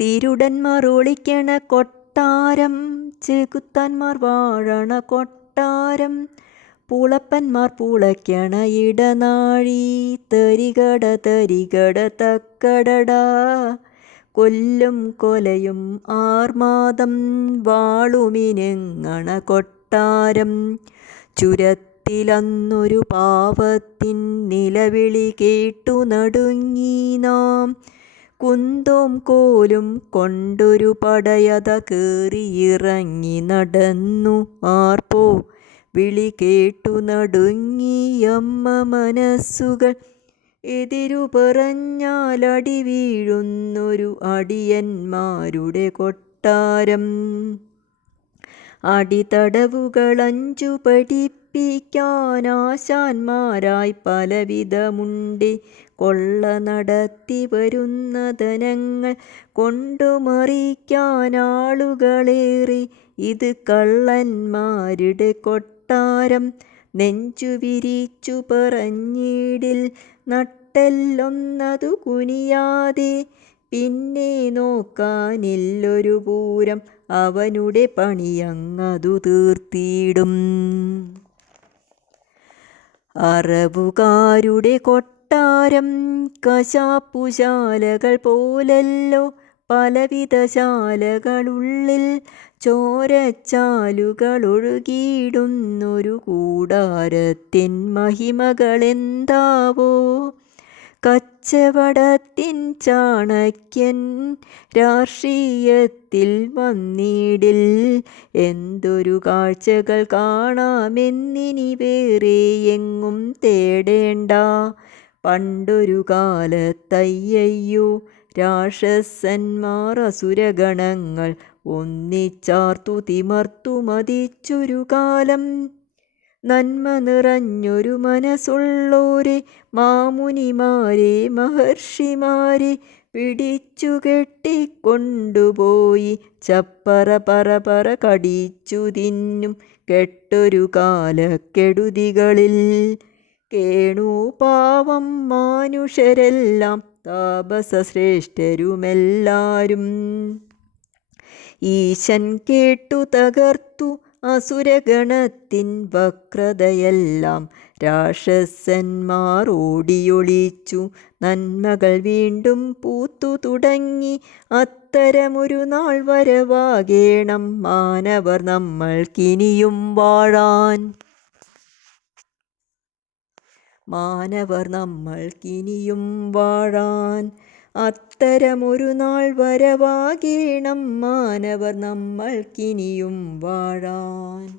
തിരുടന്മാർ ഒളിക്കണ കൊട്ടാരം, ചെകുത്താന്മാർ വാഴണ കൊട്ടാരം, പൂളപ്പന്മാർ പൂളയ്ക്കണ ഇടനാഴി, തരികട തരികട തക്കടടാ. കൊല്ലും കൊലയും ആർമാദം, വാളുമിനുങ്ങണ കൊട്ടാരം. ചുരത്തിലന്നൊരു പാവത്തിൻ നിലവിളി കേട്ടു നടുങ്ങി നാം. കുന്തവും കോലും കൊണ്ടൊരു പടയത കേറിയിറങ്ങി നടന്നു. ആർപ്പോ വിളി കേട്ടു നടുങ്ങിയമ്മ മനസ്സുകൾ. എതിരു പറഞ്ഞാലടി വീഴുന്നൊരു അടിയന്മാരുടെ കൊട്ടാരം. അടിതടവുകളഞ്ചു പഠിപ്പിക്കാനാശാന്മാരായി പലവിധമുണ്ടേ. കൊള്ള നടത്തി വരുന്ന ധനങ്ങൾ കൊണ്ടുമറിക്കാനാളുകളേറെ. ഇത് കള്ളന്മാരുടെ കൊട്ടാരം. നെഞ്ചു വിരിച്ചു പറഞ്ഞിടിൽ നട്ടെല്ലൊന്നതു കുനിയാതെ. പിന്നെ നോക്കാനില്ലൊരു പൂരം, അവനുടെ പണിയങ്ങതു തീർത്തിടും. അറവുകാരുടെ കൊട്ടാരം കശാപ്പുശാലകൾ പോലല്ലോ. പലവിധ ശാലകളുള്ളിൽ ചോരച്ചാലുകളൊഴുകിയിടുന്നൊരു കൂടാരത്തിൻ മഹിമകളെന്താവോ. കച്ചവടത്തിൻ ചാണക്യൻ രാഷ്ട്രീയത്തിൽ വന്നിടിൽ. എന്തൊരു കാഴ്ചകൾ കാണാമെന്നിനി വേറെ എങ്ങും തേടേണ്ട. പണ്ടൊരു കാലത്തയ്യയ്യോ, രാക്ഷസന്മാർ അസുരഗണങ്ങൾ ഒന്നിച്ചാർത്തു തിമർത്തു മതിച്ചൊരു കാലം. നന്മ നിറഞ്ഞൊരു മനസ്സുള്ളോരെ മാമുനിമാരെ മഹർഷിമാരെ പിടിച്ചു കെട്ടിക്കൊണ്ടുപോയി ചപ്പറ പറ കടിച്ചു തിന്നും കെട്ടൊരു കാലക്കെടുതികളിൽ. കേണു പാവം മാനുഷരെല്ലാം താപസ ശ്രേഷ്ഠരുമെല്ലാരും. ഈശൻ കേട്ടു തകർത്തു അസുരഗണത്തിൻ വക്രതയെല്ലാം. രാക്ഷസന്മാർ ഓടിയൊളിച്ചു, നന്മകൾ വീണ്ടും പൂത്തു തുടങ്ങി. അത്തരമൊരു നാൾ വരവാകേണം മാനവർ നമ്മൾക്കിനിയും വാഴാൻ. മാനവർ നമ്മൾക്കിനിയും വാഴാൻ. അത്തരമൊരു നാൾ വരവാകേണം മാനവർ നമ്മൾക്കിനിയും വാഴാൻ.